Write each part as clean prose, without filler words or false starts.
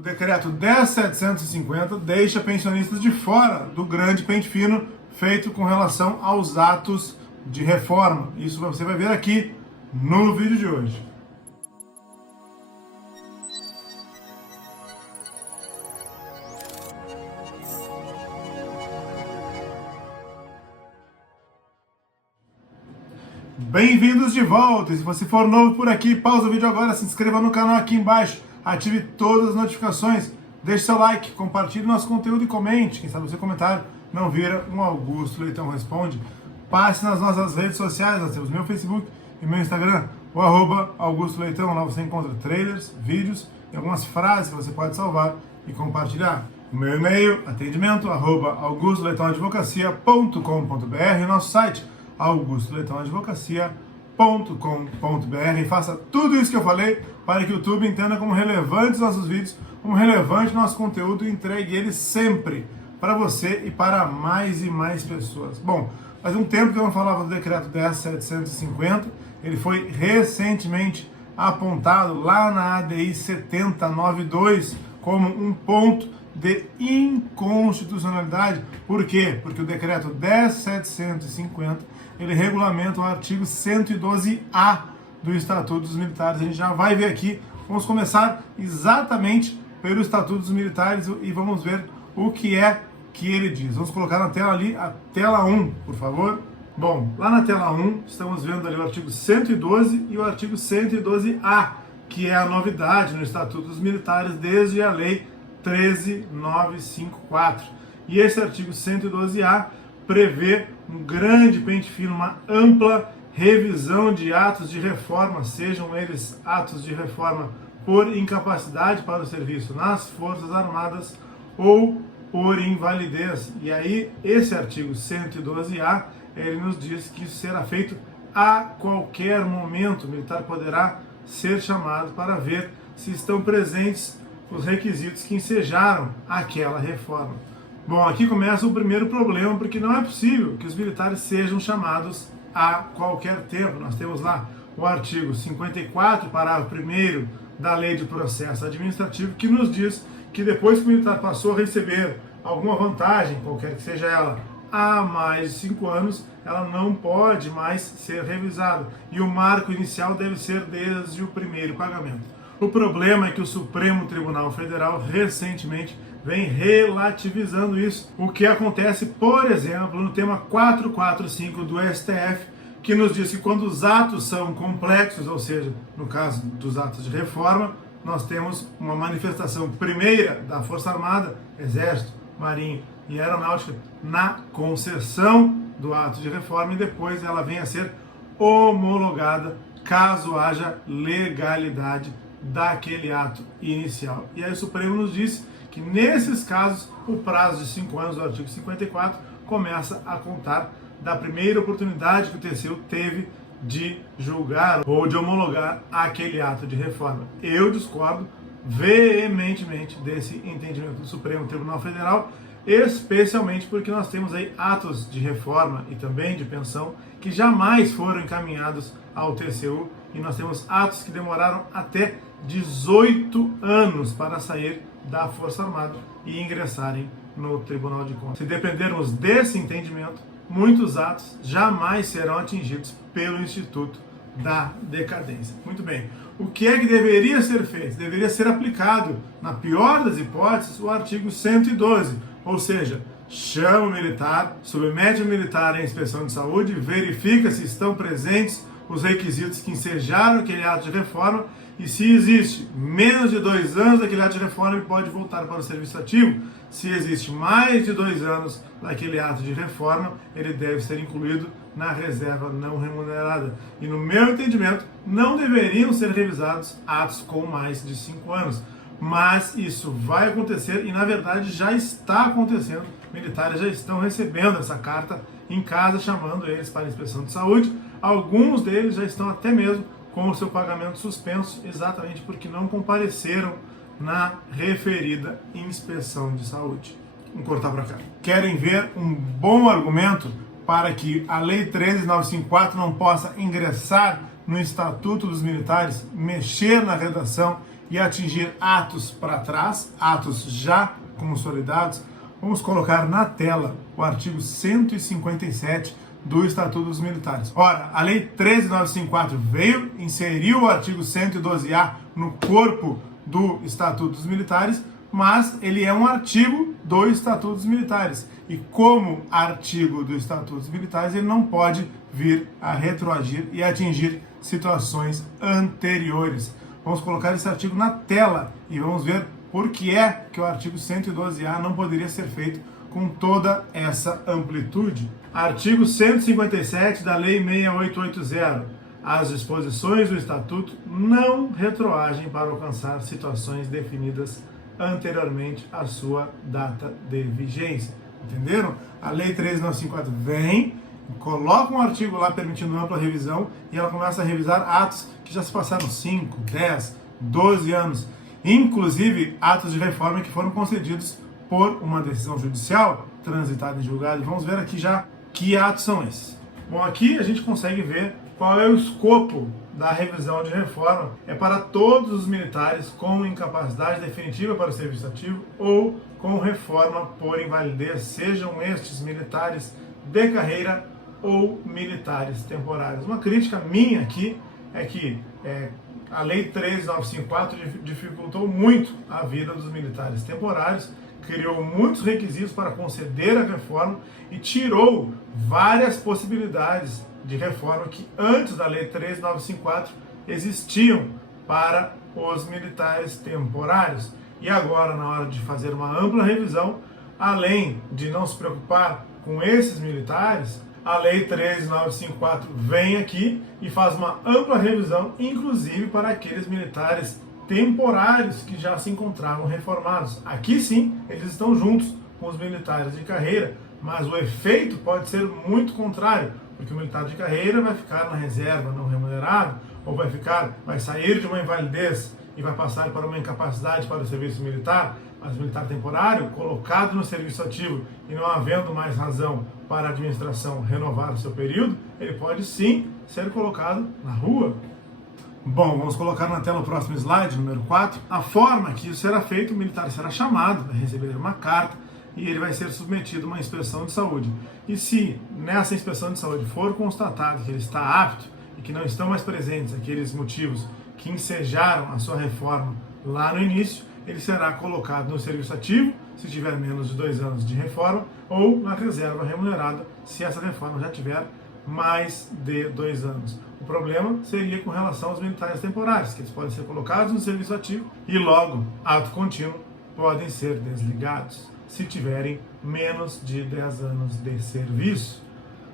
O decreto 10.750 deixa pensionistas de fora do grande pente fino feito com relação aos atos de reforma. Isso você vai ver aqui no vídeo de hoje. Bem-vindos de volta! E se você for novo por aqui, pausa o vídeo agora, se inscreva no canal aqui embaixo, ative todas as notificações, deixe seu like, compartilhe nosso conteúdo e comente. Quem sabe o seu comentário não vira um Augusto Leitão Responde. Passe nas nossas redes sociais, nós temos meu Facebook e meu Instagram, o @Augusto Leitão. Lá você encontra trailers, vídeos e algumas frases que você pode salvar e compartilhar. O meu e-mail, atendimento@augustoleitãoadvocacia.com.br, e nosso site augustoleitãoadvocacia.com.br. Faça tudo isso que eu falei para que o YouTube entenda como relevantes nossos vídeos, como relevante nosso conteúdo e entregue ele sempre para você e para mais e mais pessoas. Bom, faz um tempo que eu não falava do decreto 10.750, ele foi recentemente apontado lá na ADI 7092 como um ponto de inconstitucionalidade. Por quê? Porque o decreto 10.750 ele regulamenta o artigo 112A do Estatuto dos Militares. A gente já vai ver aqui. Vamos começar exatamente pelo Estatuto dos Militares e vamos ver o que é que ele diz. Vamos colocar na tela ali a tela 1, por favor. Bom, lá na tela 1 estamos vendo ali o artigo 112 e o artigo 112A, que é a novidade no Estatuto dos Militares desde a Lei 13.954. E esse artigo 112A prevê um grande pente fino, uma ampla revisão de atos de reforma, sejam eles atos de reforma por incapacidade para o serviço nas Forças Armadas ou por invalidez. E aí, esse artigo 112A, ele nos diz que isso será feito a qualquer momento. O militar poderá ser chamado para ver se estão presentes os requisitos que ensejaram aquela reforma. Bom, aqui começa o primeiro problema, porque não é possível que os militares sejam chamados a qualquer tempo. Nós temos lá o artigo 54, parágrafo 1º da Lei de Processo Administrativo, que nos diz que depois que o militar passou a receber alguma vantagem, qualquer que seja ela, há mais de 5 anos, ela não pode mais ser revisada. E o marco inicial deve ser desde o primeiro pagamento. O problema é que o Supremo Tribunal Federal recentemente vem relativizando isso. O que acontece, por exemplo, no tema 445 do STF, que nos diz que quando os atos são complexos, ou seja, no caso dos atos de reforma, nós temos uma manifestação primeira da Força Armada, Exército, Marinha e Aeronáutica na concessão do ato de reforma e depois ela vem a ser homologada caso haja legalidade daquele ato inicial. E aí o Supremo nos disse que nesses casos o prazo de 5 anos do artigo 54 começa a contar da primeira oportunidade que o TCU teve de julgar ou de homologar aquele ato de reforma. Eu discordo veementemente desse entendimento do Supremo Tribunal Federal, especialmente porque nós temos aí atos de reforma e também de pensão que jamais foram encaminhados ao TCU e nós temos atos que demoraram até 18 anos para sair da Força Armada e ingressarem no Tribunal de Contas. Se dependermos desse entendimento, muitos atos jamais serão atingidos pelo Instituto da Decadência. Muito bem. O que é que deveria ser feito? Deveria ser aplicado, na pior das hipóteses, o artigo 112, ou seja, chama o militar, submete o militar à inspeção de saúde, verifica se estão presentes os requisitos que ensejaram aquele ato de reforma e se existe menos de 2 anos daquele ato de reforma, ele pode voltar para o serviço ativo. Se existe mais de 2 anos daquele ato de reforma, ele deve ser incluído na reserva não remunerada. E no meu entendimento, não deveriam ser revisados atos com mais de 5 anos. Mas isso vai acontecer e, na verdade, já está acontecendo. Militares já estão recebendo essa carta em casa, chamando eles para a inspeção de saúde. Alguns deles já estão até mesmo com o seu pagamento suspenso, exatamente porque não compareceram na referida inspeção de saúde. Vamos cortar para cá. Querem ver um bom argumento para que a Lei 13.954 não possa ingressar no Estatuto dos Militares, mexer na redação e atingir atos para trás, atos já consolidados, vamos colocar na tela o artigo 157 do Estatuto dos Militares. Ora, a Lei 13.954 veio, inseriu o artigo 112A no corpo do Estatuto dos Militares, mas ele é um artigo do Estatuto dos Militares. E como artigo do Estatuto dos Militares, ele não pode vir a retroagir e atingir situações anteriores. Vamos colocar esse artigo na tela e vamos ver por que é que o artigo 112A não poderia ser feito com toda essa amplitude. Artigo 157 da Lei 6880. As disposições do Estatuto não retroagem para alcançar situações definidas anteriormente à sua data de vigência. Entenderam? A Lei 13.954 vem, coloca um artigo lá permitindo ampla revisão e ela começa a revisar atos que já se passaram 5, 10, 12 anos. Inclusive atos de reforma que foram concedidos por uma decisão judicial transitada em julgado. Vamos ver aqui já que atos são esses. Bom, aqui a gente consegue ver qual é o escopo da revisão de reforma. É para todos os militares com incapacidade definitiva para o serviço ativo ou com reforma por invalidez, sejam estes militares de carreira ou militares temporários. Uma crítica minha aqui é que a Lei 13.954 dificultou muito a vida dos militares temporários, criou muitos requisitos para conceder a reforma e tirou várias possibilidades de reforma que antes da Lei 13.954 existiam para os militares temporários. E agora, na hora de fazer uma ampla revisão, além de não se preocupar com esses militares, a Lei 13.954 vem aqui e faz uma ampla revisão, inclusive para aqueles militares temporários que já se encontravam reformados. Aqui sim, eles estão juntos com os militares de carreira, mas o efeito pode ser muito contrário, porque o militar de carreira vai ficar na reserva não remunerado, ou vai sair de uma invalidez e vai passar para uma incapacidade para o serviço militar, mas o militar temporário, colocado no serviço ativo e não havendo mais razão para a administração renovar o seu período, ele pode sim ser colocado na rua. Bom, vamos colocar na tela o próximo slide, número 4. A forma que isso será feito, o militar será chamado, vai receber uma carta e ele vai ser submetido a uma inspeção de saúde. E se nessa inspeção de saúde for constatado que ele está apto e que não estão mais presentes aqueles motivos que ensejaram a sua reforma lá no início, ele será colocado no serviço ativo, se tiver menos de 2 anos de reforma, ou na reserva remunerada, se essa reforma já tiver mais de 2 anos. O problema seria com relação aos militares temporários, que eles podem ser colocados no serviço ativo e logo, ato contínuo, podem ser desligados, se tiverem menos de 10 anos de serviço.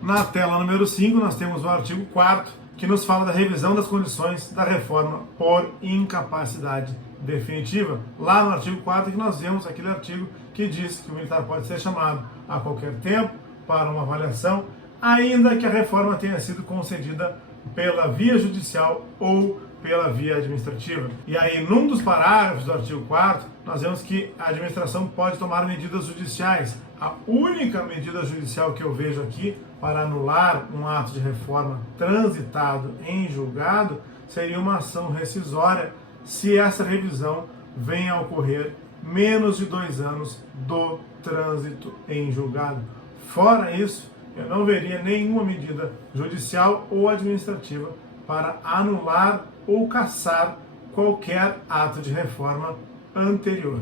Na tela número 5, nós temos o artigo 4º, que nos fala da revisão das condições da reforma por incapacidade definitiva. Lá no artigo 4 que nós vemos aquele artigo que diz que o militar pode ser chamado a qualquer tempo para uma avaliação, ainda que a reforma tenha sido concedida pela via judicial ou pela via administrativa. E aí, num dos parágrafos do artigo 4º, nós vemos que a administração pode tomar medidas judiciais. A única medida judicial que eu vejo aqui para anular um ato de reforma transitado em julgado seria uma ação rescisória se essa revisão venha a ocorrer menos de 2 anos do trânsito em julgado. Fora isso, eu não veria nenhuma medida judicial ou administrativa para anular ou cassar qualquer ato de reforma anterior.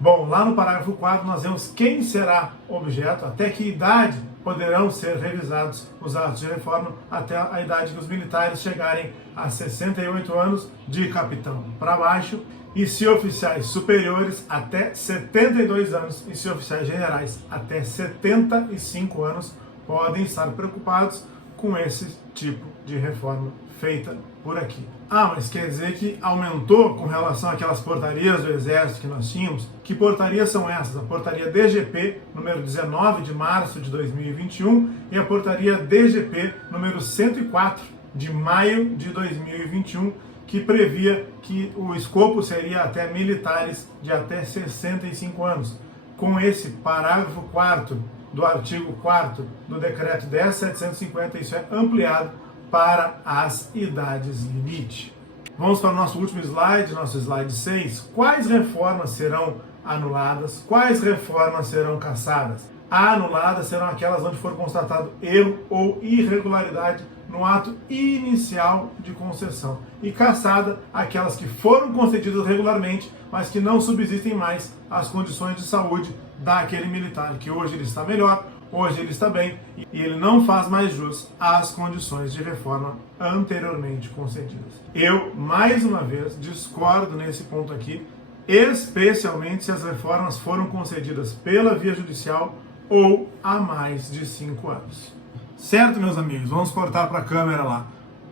Bom, lá no parágrafo 4 nós vemos quem será objeto, até que idade poderão ser revisados os atos de reforma, até a idade que os militares chegarem a 68 anos de capitão para baixo, e se oficiais superiores até 72 anos e se oficiais generais até 75 anos podem estar preocupados com esse tipo de reforma feita por aqui. Ah, mas quer dizer que aumentou com relação àquelas portarias do Exército que nós tínhamos? Que portarias são essas? A portaria DGP, número 19 de março de 2021 e a portaria DGP, número 104 de maio de 2021, que previa que o escopo seria até militares de até 65 anos. Com esse parágrafo 4º do artigo 4º do decreto 10.750, isso é ampliado para as idades limite. Vamos para o nosso último slide, nosso slide 6. Quais reformas serão anuladas? Quais reformas serão cassadas? Anuladas serão aquelas onde for constatado erro ou irregularidade no ato inicial de concessão. E cassada, aquelas que foram concedidas regularmente, mas que não subsistem mais as condições de saúde daquele militar, que hoje ele está melhor, hoje ele está bem, e ele não faz mais jus às condições de reforma anteriormente concedidas. Eu, mais uma vez, discordo nesse ponto aqui, especialmente se as reformas foram concedidas pela via judicial ou há mais de 5 anos. Certo, meus amigos? Vamos cortar para a câmera lá.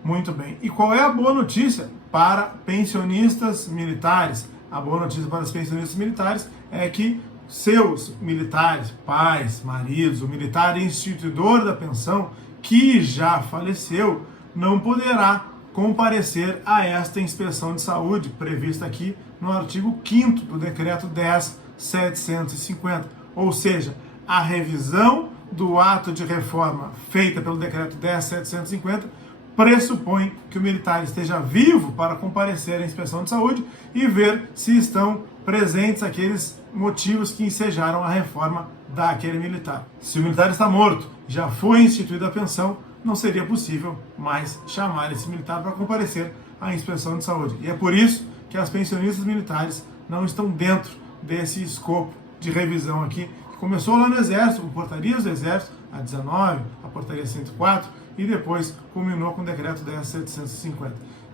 Muito bem. E qual é a boa notícia para pensionistas militares? A boa notícia para os pensionistas militares é que seus militares, pais, maridos, o militar instituidor da pensão, que já faleceu, não poderá comparecer a esta inspeção de saúde prevista aqui no artigo 5º do Decreto 10.750. Ou seja, a revisão do ato de reforma feita pelo Decreto 10.750 pressupõe que o militar esteja vivo para comparecer à inspeção de saúde e ver se estão presentes aqueles motivos que ensejaram a reforma daquele militar. Se o militar está morto, já foi instituída a pensão, não seria possível mais chamar esse militar para comparecer à inspeção de saúde. E é por isso que as pensionistas militares não estão dentro desse escopo de revisão aqui, que começou lá no Exército, com portarias do Exército, a 19, a portaria 104, e depois culminou com o decreto 10.750.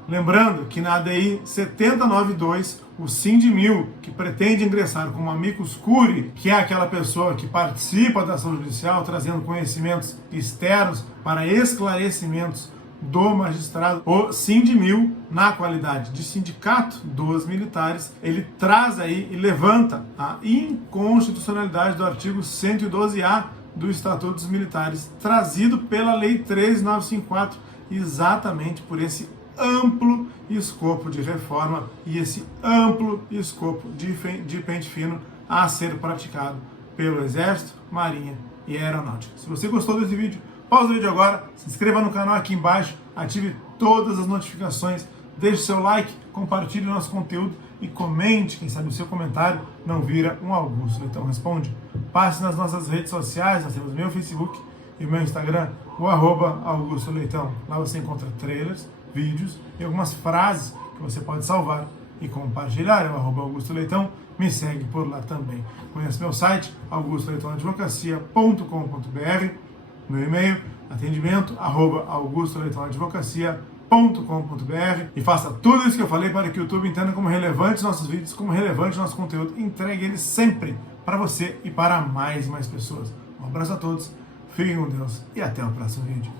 Lembrando que na ADI 7092, o Sindimil, que pretende ingressar como amicus curiae, que é aquela pessoa que participa da ação judicial, trazendo conhecimentos externos para esclarecimentos do magistrado, o Sindimil, na qualidade de sindicato dos militares, ele traz aí e levanta a inconstitucionalidade do artigo 112A do Estatuto dos Militares, trazido pela Lei 13.954, exatamente por esse amplo escopo de reforma e esse amplo escopo de pente fino a ser praticado pelo Exército, Marinha e Aeronáutica. Se você gostou desse vídeo, pausa o vídeo agora, se inscreva no canal aqui embaixo, ative todas as notificações, deixe seu like, compartilhe o nosso conteúdo e comente, quem sabe o seu comentário não vira um Augusto Leitão Responde. Passe nas nossas redes sociais, nós temos meu Facebook e meu Instagram, o @Augusto Leitão. Lá você encontra trailers, vídeos e algumas frases que você pode salvar e compartilhar. É o @Augusto Leitão, me segue por lá também. Conheça meu site, augustoleitãoadvocacia.com.br, meu e-mail, atendimento, @augustoleitãoadvocacia.com.br, e faça tudo isso que eu falei para que o YouTube entenda como relevantes nossos vídeos, como relevante nosso conteúdo, entregue ele sempre para você e para mais e mais pessoas. Um abraço a todos, fiquem com Deus e até o próximo vídeo.